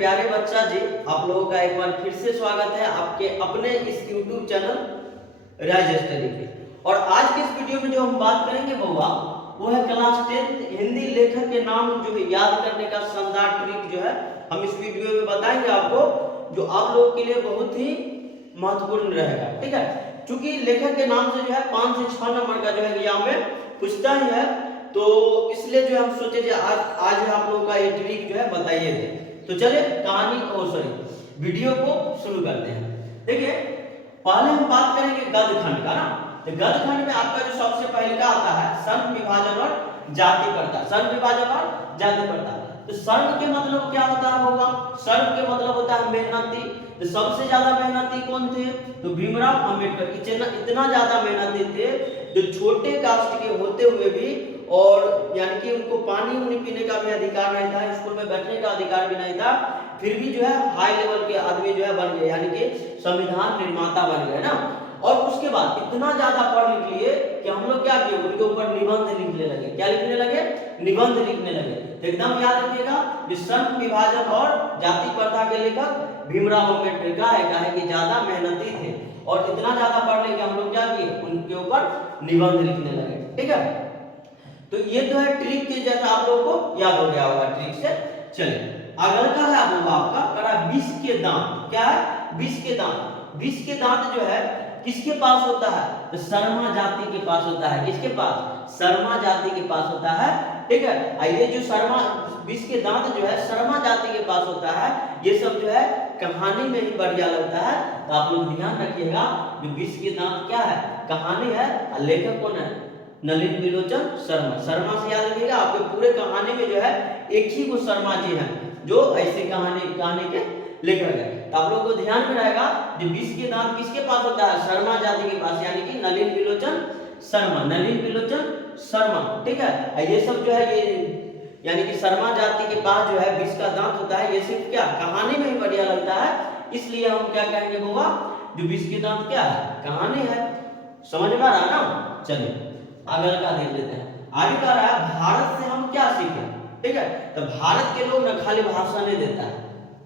प्यारे बच्चा जी, आप लोगों का एक बार फिर से स्वागत है आपके अपने इस YouTube चैनल राज स्टडी पे। और आज के इस वीडियो में जो हम बात करेंगे बउआ, वो है क्लास 10 हिंदी लेखक के नाम जो है याद करने का शानदार ट्रिक जो है हम इस वीडियो में बताएंगे आपको, जो आप लोगों के लिए बहुत ही महत्वपूर्ण रहेगा। ठीक है, क्योंकि लेखक के नाम से जो है 5 से 6 नंबर का जो है एग्जाम में पूछता ही है, तो इसलिए जो हम सोचे जो आज आप लोगों का ये ट्रिक जो है बताइए दे। तो चले कहानी वीडियो को शुरू करते हैं। देखिए, पहले हम बात करेंगे गद्य खंड का ना। तो गद्य खंड में आपका जो सबसे पहले का आता है सर्ण विभाजन और जाति प्रथा। सर्ण विभाजन और जाति प्रथा। तो सर्ण के मतलब क्या होता है होगा? सर्ण के मतलब होता है मेहनती। तो सबसे ज्यादा मेहनती कौन थे? तो भीमराव अंबेडकर। इतना ज्यादा मेहनती थे जो छोटे कास्ट के होते हुए भी, और यानी कि उनको पानी उनी पीने का भी अधिकार नहीं था, स्कूल में बैठने का अधिकार भी नहीं था, फिर भी जो है हाई लेवल के आदमी जो है बन गए, यानी कि संविधान निर्माता बन गए ना। और उसके बाद इतना ज्यादा पढ़ लिख लिए कि हम लोग क्या किए, उनके ऊपर निबंध लिखने लगे। क्या लिखने लगे? निबंध लिखने लगे। तो एकदम याद रखिएगा, सर्ण विभाजन और जाति प्रथा के लेखक भीमराव अंबेडकर का है कि ज्यादा मेहनती थे, और इतना ज्यादा पढ़ ले कि हम लोग क्या किए, उनके ऊपर निबंध लिखने लगे। ठीक है, तो ये जो है ट्रिक के जैसा आप लोगों को याद हो गया होगा ट्रिक से। चलिए अगला का है आपका करा विष के दांत। क्या है? विष के दांत। विष के दांत जो है किसके पास होता है? तो शर्मा जाति के पास होता है। किसके पास? शर्मा जाति के पास होता है। ठीक है, ये जो शर्मा विष के दांत जो है शर्मा जाति के पास होता है, ये सब जो है कहानी में ही बढ़िया लगता है। तो आप लोग ध्यान रखिएगा, जो विष के दांत क्या है? कहानी है, और लेखक कौन है? नलिन विलोचन शर्मा। शर्मा से याद रखिएगा, आपके पूरे कहानी में जो है एक ही वो शर्मा जी हैं जो ऐसे कहानी के लेखक है। तो आप लोगों को ध्यान में रहेगा, जो विष के दांत किसके पास होता है? शर्मा जाति के पास, यानी कि नलिन विलोचन शर्मा। नलिन विलोचन शर्मा। ठीक है, ये सब जो है ये यानी कि शर्मा जाति के पास जो है विष का दांत होता है। ये सिर्फ क्या कहानी में ही बढ़िया लगता है, इसलिए हम क्या कहेंगे बाबा, जो विष के दांत क्या है? कहानी है। समझ में आ रहा है ना? चलिए आगे का देख लेते हैं। आगे कह रहा है भारत से हम क्या सीखे। ठीक है, तो भारत के लोग न खाली भाषण देता है,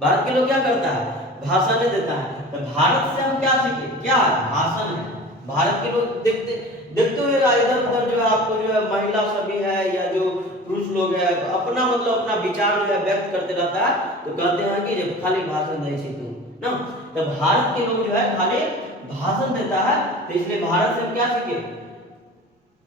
भारत के लोग क्या करता है? भाषण देता है। तो भारत से हम क्या सीखे? क्या है? भाषण है। भारत के लोग देखते हुए इधर उधर जो है आपको जो है महिला सभी है या जो पुरुष लोग है अपना मतलब अपना विचार जो है व्यक्त करते रहता है, तो कहते हैं कि जब खाली भाषण नहीं सीखो ना। तो भारत के लोग जो है खाली भाषण देता है, तो इसलिए भारत से हम क्या सीखे?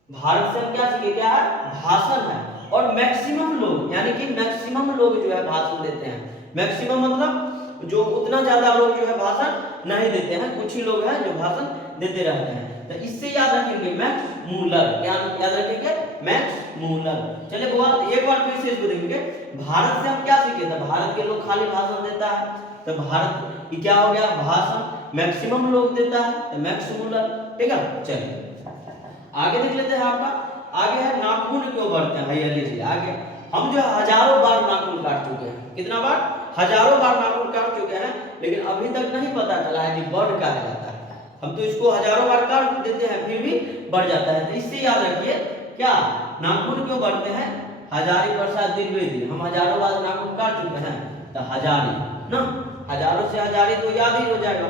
भारत से हम क्या सीखे? क्या है? भाषण है। और मैक्सिमम लोग, यानी कि मैक्सिमम लोग जो है भाषण देते हैं। मैक्सिमम मतलब जो उतना ज्यादा लोग जो है भाषण नहीं देते हैं, कुछ ही लोग हैं जो भाषण देते रहते हैं। तो इससे याद रखेंगे मैक्स मूलर। क्या याद रखेंगे? Max Muller. चलिए बहुत एक बार फिर से इसको देखेंगे। भारत से हम क्या सीखे? तो भारत के लोग खाली भाषण देता है, तो भारत की क्या हो गया? भाषण। मैक्सिमम लोग देता है, तो मैक्स मूलर। ठीक है, चलिए आगे देख लेते हैं। आपका आगे है नाखून क्यों बढ़ते हैं। ये लीजिए आगे, हम जो हजारों बार नाखून काट चुके हैं। कितना बार? हजारों बार नाखून काट चुके हैं, लेकिन अभी तक नहीं पता चला है कि बढ़ क्या जाता है। हम तो इसको हजारों बार काट देते हैं, फिर भी बढ़ जाता है। तो इससे याद रखिए, क्या नाखून क्यों बढ़ते हैं? हजारी प्रसाद द्विवेदी, हम हजारों बार नाखून काट चुके हैं, तो हजारी ना, हजारों से हजारी तो याद ही हो जाएगा।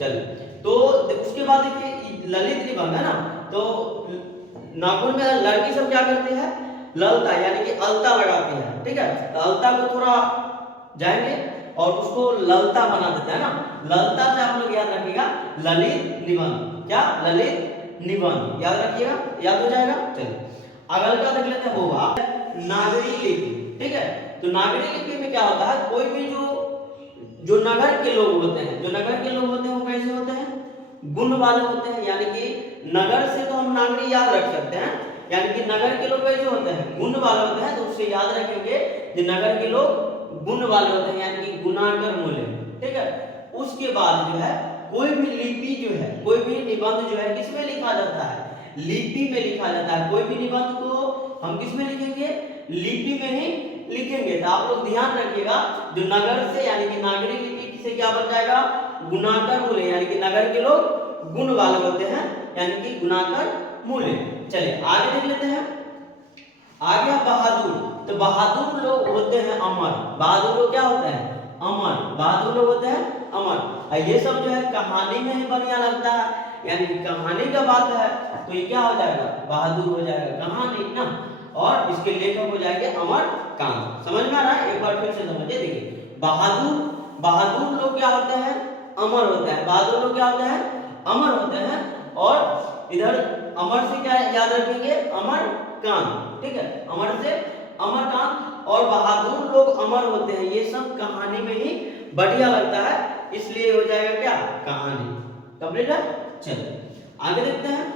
चलिए तो उसके बाद देखिए ललित निबंध है ना। तो नाखून में लड़की सब क्या करती है? ललता यानी कि अलता लगाती है। ठीक है, तो अलता को थोड़ा जाएंगे और उसको ललता बना देता है ना। ललता से आप लोग याद रखिएगा ललित निबंध। क्या? ललित निबंध याद रखिएगा, याद हो जाएगा। चलिए अगला का देख लेते हैं, होगा नागरी लिपि। ठीक है, तो नागरी लिपि में क्या होता है? कोई भी जो नगर के लोग होते हैं, जो नगर के लोग होते हैं वो कैसे होते हैं? गुण वाले होते हैं। यानी कि नगर से तो हम नागरी याद रख सकते हैं, यानी कि नगर के लोग कैसे होते हैं? गुण वाले होते हैं। तो उससे याद रखेंगे कि नगर के लोग गुण वाले होते हैं, यानी कि गुणाकर मूल्य। ठीक है, उसके बाद जो है कोई भी लिपि जो है, कोई भी निबंध जो है किसमें लिखा जाता है? लिपि में लिखा जाता है। कोई भी निबंध को हम किसमें लिखेंगे? लिपि में ही लिखेंगे। तो आप लोग ध्यान रखिएगा, जो नगर से यानी कि नागरी लिपि से क्या बन जाएगा? गुणाकर मूल्य, यानी कि नगर के लोग गुण वाले होते हैं, यानी कि गुणाकर मूल्य। चलिए आगे देख लेते हैं। आगे बहादुर। तो बहादुर लोग होते हैं अमर। बहादुर लोग क्या होते हैं? अमर। बहादुर लोग होते हैं अमर। और ये सब जो है कहानी में ही बढ़िया लगता है, यानी कहानी का बात है तो ये क्या हो जाएगा, बहादुर हो जाएगा कहानी ना, और इसके लेखक हो जाएंगे अमरकांत। समझ में आ रहा है? एक बार फिर से समझिए, देखिए बहादुर लोग क्या होते हैं, अमर होते हैं। बहादुर लोग क्या होते हैं, अमर होते हैं। और इधर अमर से क्या याद रखेंगे, अमरकांत, ठीक है, अमर से अमरकांत। और बहादुर लोग अमर होते हैं, ये सब कहानी में ही बढ़िया लगता है, इसलिए हो जाएगा क्या, कहानी। कंप्लीट है। चलो आगे देखते हैं।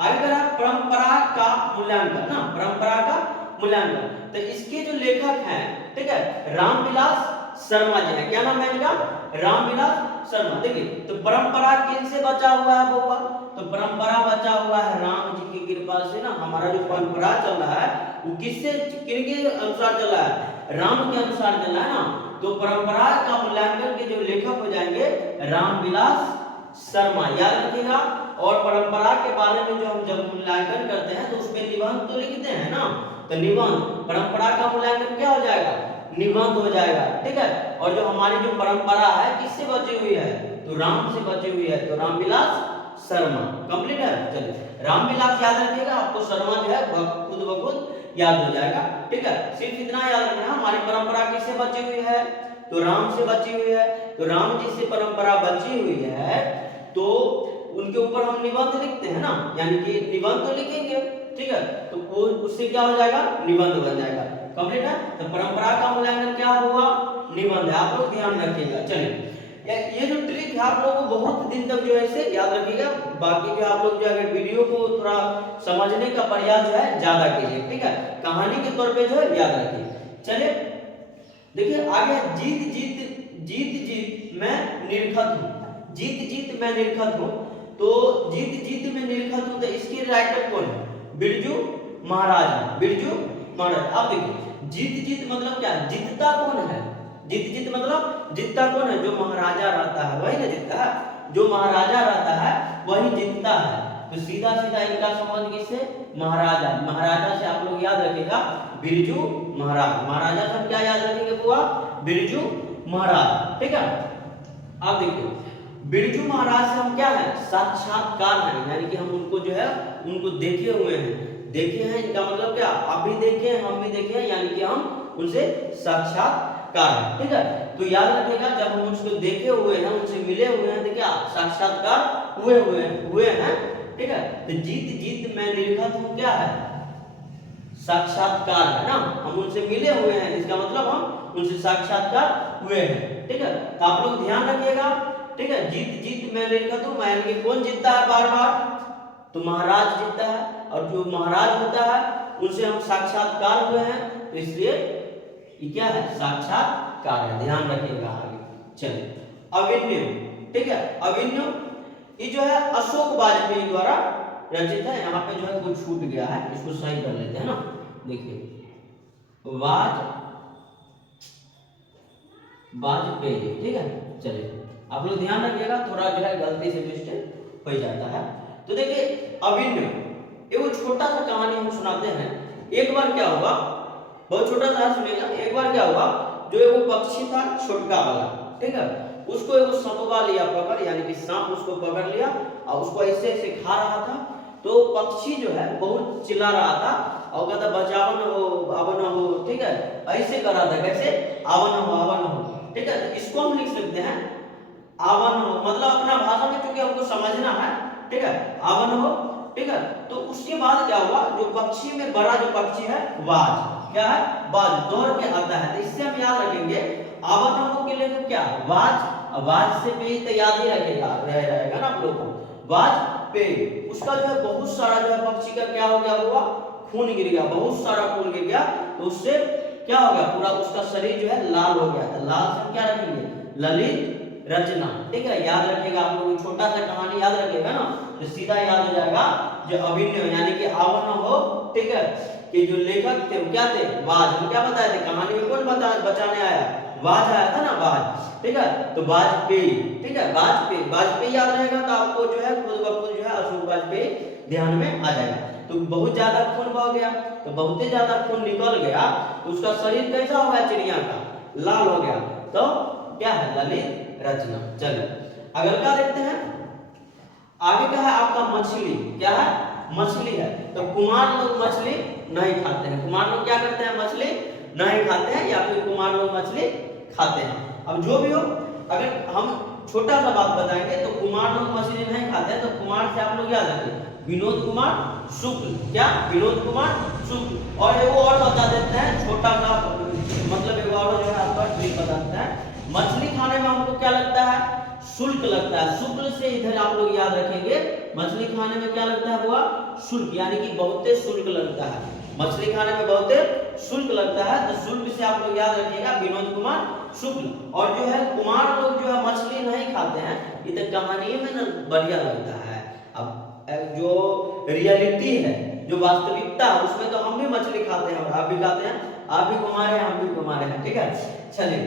आगे करा परंपरा का मूल्यांकन ना, परंपरा का मूल्यांकन। तो इसके जो लेखक हैं, ठीक है, रामविलास शर्मा जी हैं। क्या नाम है इनका, रामविलास शर्मा। देखिए तो परंपरा किनसे बचा हुआ है बउआ, तो परंपरा बचा हुआ है राम जी की कृपा से ना। हमारा जो परंपरा चल रहा है वो किससे, किनके अनुसार चल रहा है, राम के अनुसार चल रहा है ना। तो परंपरा का मूल्यांकन के जो लेखक हो जाएंगे रामविलास शर्मा, याद रखिएगा। और परंपरा के बारे में जो हम जब मूल्यांकन करते हैं तो उसमें निबंध तो लिखते हैं ना, तो निबंध, परंपरा का मूल्यांकन क्या हो जाएगा, निबंध हो जाएगा, ठीक है। और जो हमारी जो परंपरा है किससे बची हुई है, तो राम से बची हुई है, तो रामविलास शर्मा। कंप्लीट है। चलिए रामविलास याद रखिएगा, आपको शर्मा जो है खुद ब खुद याद हो जाएगा, ठीक है। सिर्फ इतना याद रखना, हमारी परंपरा किससे बची हुई है, तो राम से बची हुई है। तो राम जी से परंपरा बची हुई है, तो उनके ऊपर हम निबंध लिखते हैं ना, यानी कि निबंध तो लिखेंगे, ठीक है, तो वो उससे क्या हो जाएगा, निबंध बन जाएगा। कंप्लीट है। तो परंपरा का मूल्यांकन क्या हुआ, निबंध है, आप लोग ध्यान रखिएगा। चलिए ये जो ट्रिक है आप लोगों को बहुत दिन तक जो है इसे याद रखिएगा। बाकी जो आप लोग जो है वीडियो को थोड़ा समझने का प्रयास जो है ज्यादा कीजिए, ठीक है, कहानी के तौर पे जो है याद रखिए। चलिए देखिए आगे, जीत जीत मैं निरखत हूँ, जीत जीत मैं निरखत हूँ। तो जीत जीत में निरखत हूँ, तो इसके राइटर कौन है, बिरजू महाराज, बिरजू महाराज। अब देखिए जीत जीत मतलब क्या, जीतता कौन है, जीत जीत मतलब जीतता कौन है, जो महाराजा रहता है वही ना जीतता है, जो महाराजा रहता है वही जीतता है। तो सीधा सीधा इनका संबंध किससे, महाराजा, महाराजा से आप लोग याद रखिएगा बिरजू महाराज। महाराजा से हम क्या याद रखेंगे बुआ, बिरजू महाराज, ठीक है। आप देखिए बिरजू महाराज से हम क्या है, साक्षात्कार है, यानी कि हम उनको जो है उनको देखे हुए हैं, देखे हैं, इनका मतलब क्या, आप भी देखे हैं हम भी देखे हैं, यानी कि हम उनसे साक्षात्कार है, ठीक है। तो याद रखिएगा जब हम उसको देखे हुए हैं, उनसे मिले हुए हैं, तो क्या साक्षात्कार हुए हैं, ठीक है। तो जीत जीत मैं निरखत हूँ क्या है, साक्षात्कार है ना, हम उनसे मिले हुए हैं, इसका मतलब हम उनसे साक्षात्कार हुए हैं, ठीक है। तो आप लोग ध्यान रखिएगा, ठीक है। जीत जीत मैं निरखत हूँ, यानी कि कौन जीतता है बार बार, तो महाराज जीतता है, और जो महाराज होता है उनसे हम साक्षात्कार हुए हैं, तो इसलिए ये क्या है, साक्षात्कार है, ध्यान रखिएगा आगे। चलिए अभिनय, ठीक है, अभिनय ये जो है अशोक वाजपेयी द्वारा रचित है। यहाँ पे जो है कुछ छूट गया है, इसको सही कर लेते हैं ना। देखिए वाजपेयी, ठीक है। चलिए आप लोग ध्यान रखिएगा, थोड़ा जो है गलती से मिस्टेक हो जाता है। तो देखिए अभिनय एगो छोटा सा कहानी हम सुनाते हैं। एक बार क्या हुआ, बहुत छोटा सा सुनिएगा। एक बार क्या हुआ, जो एगो पक्षी था छोटका वाला, ठीक है, उसको एगो सांपवा लिया पकड़, यानी कि सांप उसको पकड़ लिया और उसको ऐसे ऐसे खा रहा था। तो पक्षी जो है बहुत चिल्ला रहा था और कहता बचाओ न हो, आवन हो, ठीक है, ऐसे कर रहा था, कैसे, आवन हो, ठीक है। तो इसको हम लिख सकते हैं आवन हो, मतलब अपना भाषा में, क्योंकि हमको समझना है, ठीक है, आवन हो, ठीक है। तो उसके बाद क्या हुआ, जो पक्षी में बड़ा जो पक्षी है बाज, क्या है, बाज दौड़ के आता है। तो इससे हम याद रखेंगे आवन हो के लिए तो क्या, बाज, बाज से पे तो याद ही रखेगा, रहेगा ना आप लोग को, बाज पे। उसका जो है बहुत सारा जो है पक्षी का क्या हो गया हुआ, खून गिर गया, बहुत सारा खून गिर गया। तो उससे क्या हो गया, पूरा उसका शरीर जो है लाल हो गया था। लाल से क्या रखेंगे, ललित रचना, ठीक है, याद रखेगा आप लोग, छोटा सा कहानी याद रखेगा ना, तो सीधा याद हो जाएगा जो अभिनय, यानी कि आवन हो, ठीक है, कि जो लेखक थे वो क्या थे, बाज। हम क्या बताए थे कहानी में, कौन बचाने आया, बाज आया था ना, बाज, ठीक है। तो वाजपेयी, ठीक है, वाजपेयी, वाजपेयी याद रहेगा तो आपको जो है खुद ब खुद जो है अशोक वाजपेयी ध्यान में आ जाएगा। तो बहुत ज्यादा खून बह गया, तो बहुत ज्यादा खून निकल गया, तो उसका शरीर कैसा हो गया, चिड़िया का लाल हो गया। तो क्या है, ललित रचना। चलिए अगला का देखते हैं। आगे का है आपका मछली, क्या है, मछली है। तो कुमार लोग मछली नहीं खाते हैं। कुमार लोग क्या करते हैं, मछली नहीं खाते हैं, या फिर कुमार लोग मछली खाते हैं। अब जो भी हो, अगर हम छोटा सा बात बताएंगे तो कुमार लोग मछली नहीं खाते हैं, तो कुमार से आप लोग याद रखिए विनोद कुमार शुक्ल, क्या, विनोद कुमार शुक्ल। और एगो और बता देते हैं छोटा सा, मतलब एगो और जो है आपका ट्रिक बता देते हैं। मछली खाने में हमको क्या लगता है, शुल्क लगता है। शुक्ल से इधर आप लोग याद रखेंगे, मछली खाने में क्या लगता है, हुआ शुल्क, यानी कि बहुते शुल्क लगता है। मछली खाने में बहुते शुल्क लगता है, तो शुल्क से आप लोग याद रखिएगा विनोद कुमार शुक्ल। और जो है कुमार लोग जो है मछली नहीं खाते हैं, ये तो कहानी में ना बढ़िया लगता है। अब जो रियलिटी है, जो वास्तविकता है, उसमें तो हम भी मछली खाते हैं, आप भी खाते हैं, आप भी कुमार हैं, हम भी कुमार हैं, ठीक है। चलिए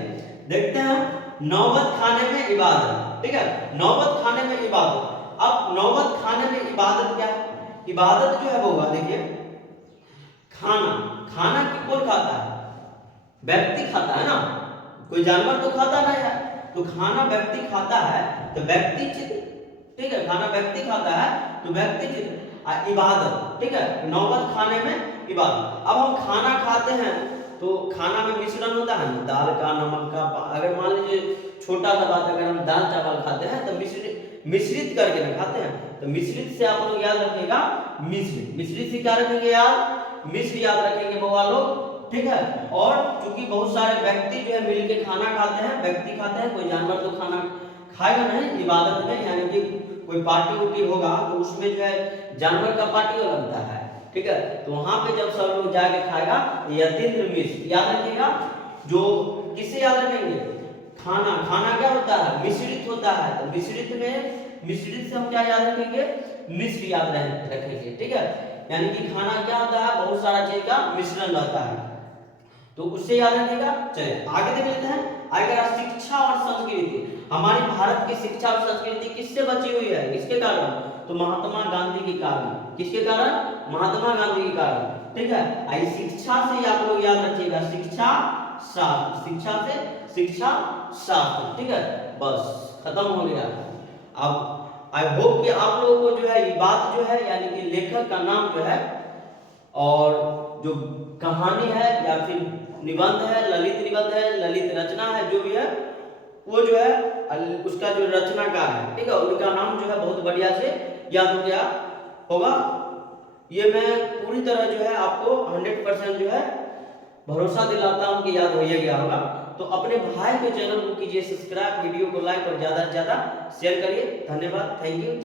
देखते हैं नौबत खाने में इबादत, ठीक है, नौबत खाने में इबादत। अब नौबत खाने में इबादत क्या है, इबादत जो है वो हुआ, देखिए खाना, खाना कौन खाता है, व्यक्ति खाता है ना, कोई जानवर तो खाता नहीं है। तो खाना व्यक्ति खाता है, तो व्यक्ति चित्र, ठीक है, खाना व्यक्ति खाता है तो व्यक्ति चित्र, इबादत, ठीक है, नौबत खाने में इबादत। अब हम खाना खाते हैं तो खाना में मिश्रण होता है, दाल का, नमक का। अगर मान लीजिए छोटा सा बात, अगर हम दाल चावल खाते हैं तो मिश्रित करके ना खाते हैं, तो मिश्रित से आप लोग याद रखिएगा मिश्रित, मिश्रित से क्या रखेंगे याद, मिश्र याद रखेंगे बउआ लोग, ठीक है। और चूंकि बहुत सारे व्यक्ति जो है मिलके खाना खाते हैं, व्यक्ति खाते हैं, कोई जानवर तो खाना खाएगा नहीं इबादत में, यानी कि कोई पार्टी उर्टी होगा तो उसमें जो है जानवर का पार्टी लगता है, ठीक है। तो वहां पे जब सब लोग जाके खाएगा, यतीन्द्र मिश्र याद रखिएगा। जो किससे याद रखेंगे, खाना, खाना क्या होता है, मिश्रित होता है, तो मिश्रित में, मिश्रित से हम क्या याद रखेंगे, मिश्र याद रखेंगे, ठीक है। यानी कि खाना क्या होता है, बहुत सारा चीज का मिश्रण रहता है, तो उससे याद रखिएगा। चलिए आगे देख लेते हैं। आगे शिक्षा और संस्कृति। हमारी भारत की शिक्षा और संस्कृति किससे बची हुई है, किसके कारण, तो महात्मा गांधी के कारण। किसके कारण, महात्मा गांधी के कारण, ठीक है। आई शिक्षा से आप लोग याद रखिएगा, शिक्षा शास्त्र, शिक्षा से शिक्षा शास्त्र, ठीक है, बस खत्म हो गया। अब आई होप कि आप लोगों को जो है ये बात जो है, यानी कि लेखक का नाम जो है और जो कहानी है या फिर निबंध है, ललित निबंध है, ललित रचना है, जो भी है वो जो है उसका जो रचनाकार है, ठीक है, उनका नाम जो है बहुत बढ़िया से याद हो गया होगा। ये मैं पूरी तरह जो है आपको 100% जो है भरोसा दिलाता हूँ कि याद हो गया होगा। तो अपने भाई के चैनल को कीजिए सब्सक्राइब, वीडियो को लाइक और ज्यादा से ज्यादा शेयर करिए। धन्यवाद, थैंक यू।